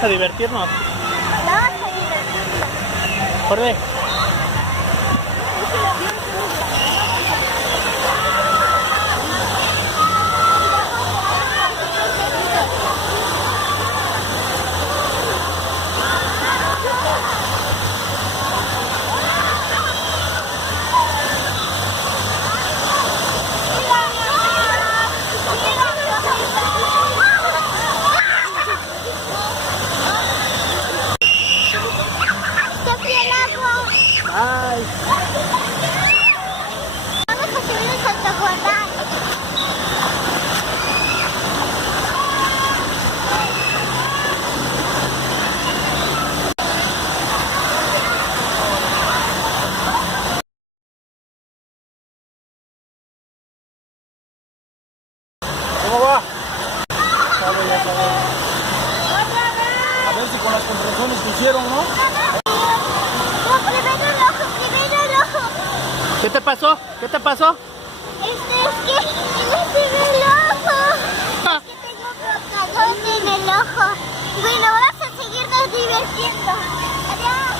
Vamos a divertirnos. Vamos a divertirnos. Corre. Ay. Vamos a subir el saltaguardar. ¿Cómo va? A ver si con las compresiones que hicieron, ¿no? Primero el ojo. ¿Qué te pasó? ¿Qué te pasó? Es que me sigue el ojo. Es que tengo bloqueador en el ojo. Bueno, vamos a seguirnos divirtiendo. Adiós.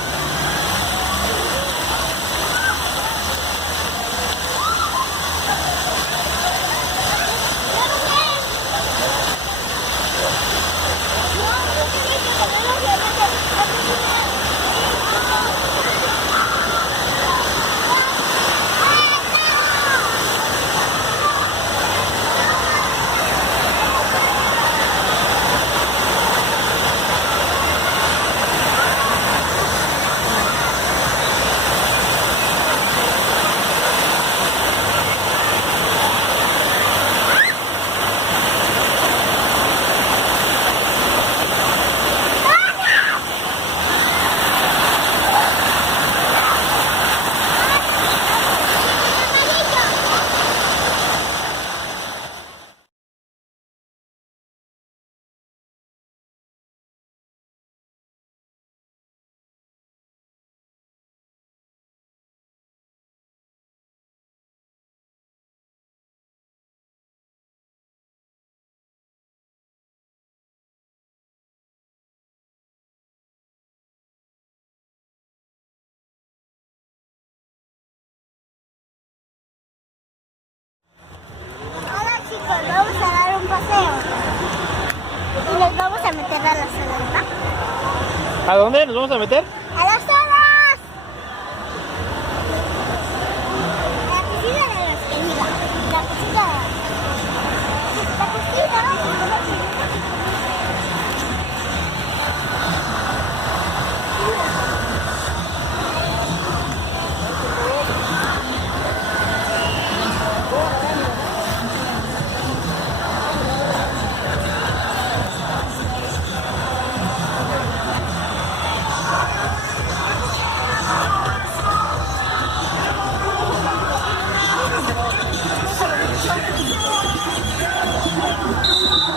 Hola chicos, vamos a dar un paseo. Y nos vamos a meter a las olas, ¿no? ¿A dónde nos vamos a meter? ¡A las olas! La piscina de los que diga. La piscina. La piscina.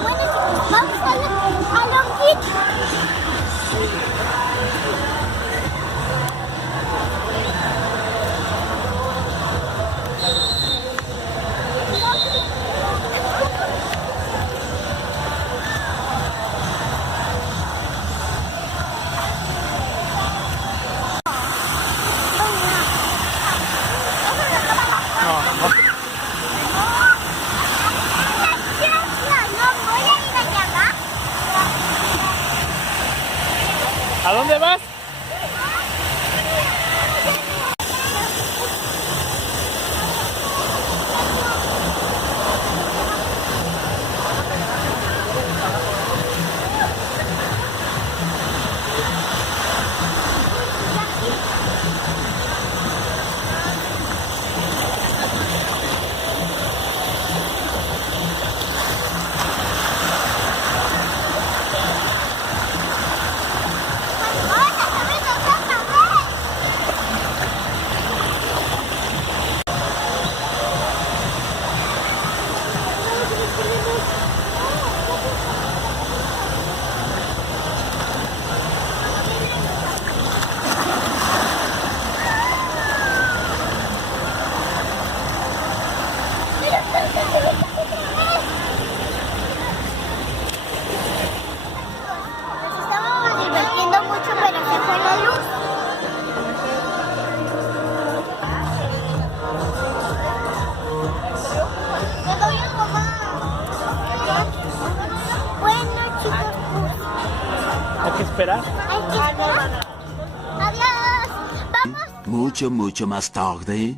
Bueno, vamos a Longuito. No, no. No voy a ir allá abajo. ¿A dónde vas? Hola. esperar. Hay que esperar. Adiós. Vamos. Mucho más tarde.